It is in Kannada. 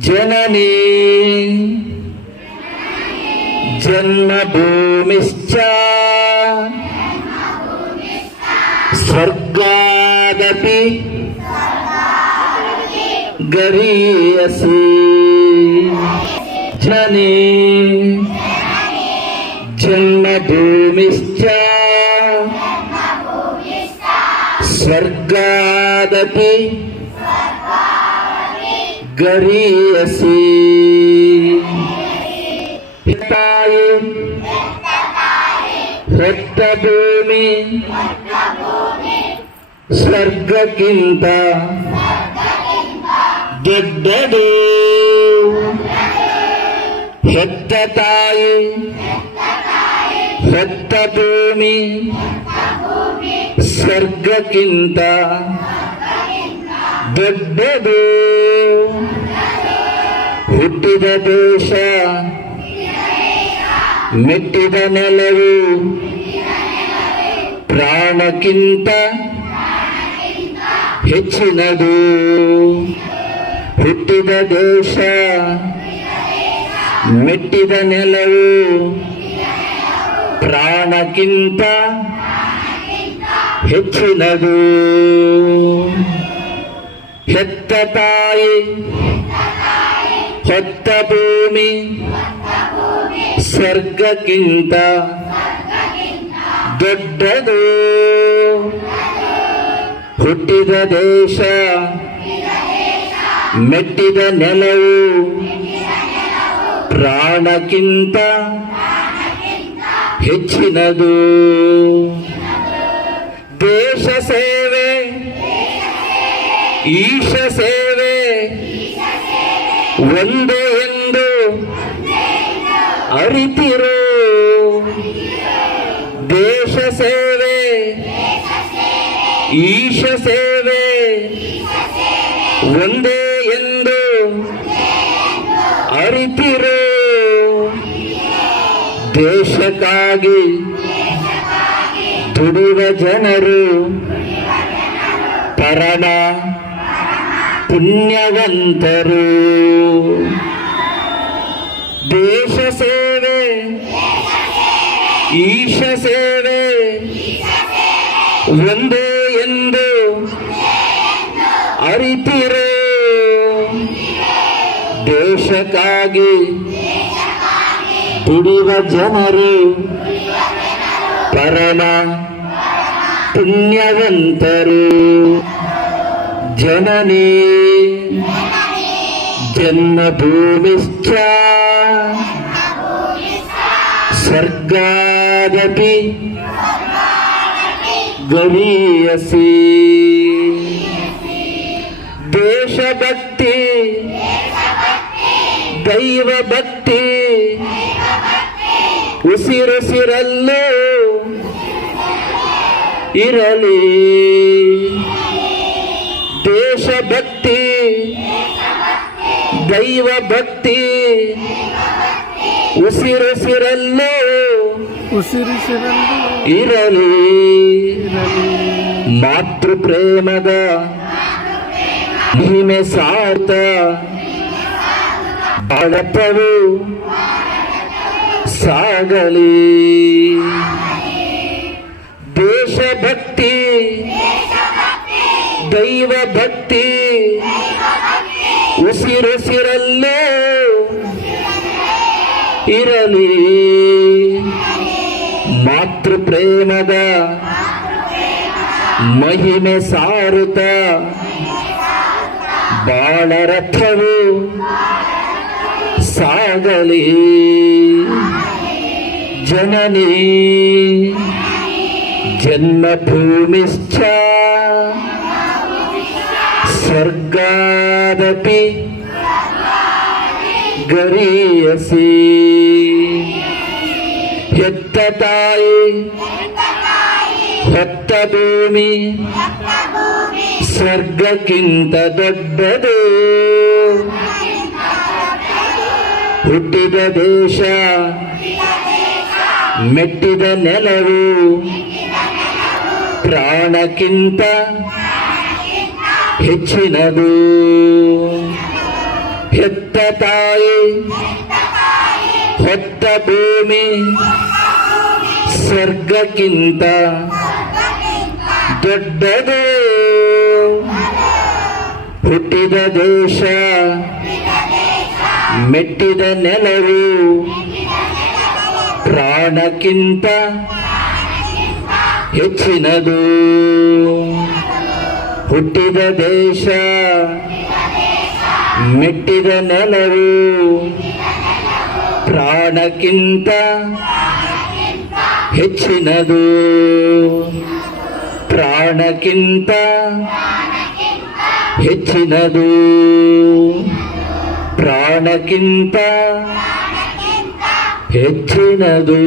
ಜನನೀ ಜನ್ಮಭೂಮಿಶ್ಚ ಸ್ವರ್ಗಾದಪಿ ಗರೀಯಸಿ. ಜನನೀ ಜನ್ಮಭೂಮಿಶ್ಚ ಸ್ವರ್ಗಾದಪಿ ಗರೀಯಸಿ. ಹಿತಾಯಿ ಹೆತ್ತ ಭೂಮಿ ಸ್ವರ್ಗಕ್ಕಿಂತ ದೊಡ್ಡದು. ಹೆತ್ತ ತಾಯಿ ಹೆತ್ತ ಭೂಮಿ ಸ್ವರ್ಗಕ್ಕಿಂತ ದೊಡ್ಡದು. ಹುಟ್ಟಿದ ದೇಶ ಮೆಟ್ಟಿದ ನೆಲವು ಪ್ರಾಣಕ್ಕಿಂತ ಹೆಚ್ಚಿನದು. ಹುಟ್ಟಿದ ದೇಶ ಮೆಟ್ಟಿದ ನೆಲವು ಪ್ರಾಣಕ್ಕಿಂತ ಹೆಚ್ಚಿನದು. ಹೆತ್ತ ತಾಯಿ ಹೊತ್ತ ಭೂಮಿ ಸ್ವರ್ಗಕ್ಕಿಂತ ದೊಡ್ಡದು. ಹುಟ್ಟಿದ ದೇಶ ಮೆಟ್ಟಿದ ನೆಲವು ಪ್ರಾಣಕ್ಕಿಂತ ಹೆಚ್ಚಿನದು. ದೇಶ ಸೇವೆ ಈಶ ಸೇವೆ ಒಂದು ಎಂದು ಅರಿತಿರು. ದೇಶ ಸೇವೆ ಈಶ ಸೇವೆ ಒಂದೇ ಎಂದು ಅರಿತಿರು. ದೇಶಕ್ಕಾಗಿ ದುಡಿವ ಜನರು ಪರಮ ಪುಣ್ಯವಂತರು. ದೇಶ ಸೇವೆ ಈಶ ಸೇವೆ ಒಂದೇ ಎಂದು ಅರಿತಿರು. ದೇಶಕ್ಕಾಗಿ ದುಡಿವ ಜನರು ಪರಮ ಪುಣ್ಯವಂತರು. ಜನನೀ ಜನ್ಮಭೂಮಿಶ್ಚ ಸ್ವರ್ಗಾದಪಿ ಗರೀಯಸಿ. ದೇಶಭಕ್ತಿ ದೈವ ಭಕ್ತಿ ಉಸಿರುಸಿರಲ್ಲೂ ಇರಲಿ. ದೇಶಭಕ್ತಿ ದೈವ ಭಕ್ತಿ ಉಸಿರುಸಿರಲ್ಲೂ ಇರಲಿ. ಮಾತೃ ಪ್ರೇಮದ ಮಹಿಮೆ ಸಾರ್ಥ ಬಡತವು ಸಾಗಲಿ. ದೇಶಭಕ್ತಿ ದೈವ ಭಕ್ತಿ ಉಸಿರುಸಿರಲ್ಲೇ ಇರಲಿ. ಮಾತೃ ಪ್ರೇಮದ ಮಹಿಮೆ ಸಾರುತ್ತ ಬಾಳರಥವು ಸಾಗಲಿ. ಜನನೀ ಜನ್ಮಭೂಮಿಶ್ಚ ಸ್ವರ್ಗಾದಪಿ ಗರೀಯಸಿ. ಹೆತ್ತ ತಾಯಿ ಹೊತ್ತ ಭೂಮಿ ಸ್ವರ್ಗಕ್ಕಿಂತ ದೊಡ್ಡದು. ಹುಟ್ಟಿದ ದೇಶ ಮೆಟ್ಟಿದ ನೆಲವು ಪ್ರಾಣಕ್ಕಿಂತ ಹೆಚ್ಚಿನದು. ಹೆತ್ತ ತಾಯಿ ಹೊತ್ತ ಭೂಮಿ ಸ್ವರ್ಗಕ್ಕಿಂತ ದೊಡ್ಡದು ಹುಟ್ಟಿದ ದೇಶ ಮೆಟ್ಟಿದ ನೆಲವು ಪ್ರಾಣಕ್ಕಿಂತ ಹೆಚ್ಚಿನದು ಹುಟ್ಟಿದ ದೇಶ ಮೆಟ್ಟಿದ ನೆಲವು ಪ್ರಾಣಕ್ಕಿಂತ ಹೆಚ್ಚಿನದು ಪ್ರಾಣಕ್ಕಿಂತ ಹೆಚ್ಚಿನದು ಪ್ರಾಣಕ್ಕಿಂತ ಹೆಚ್ಚಿನದು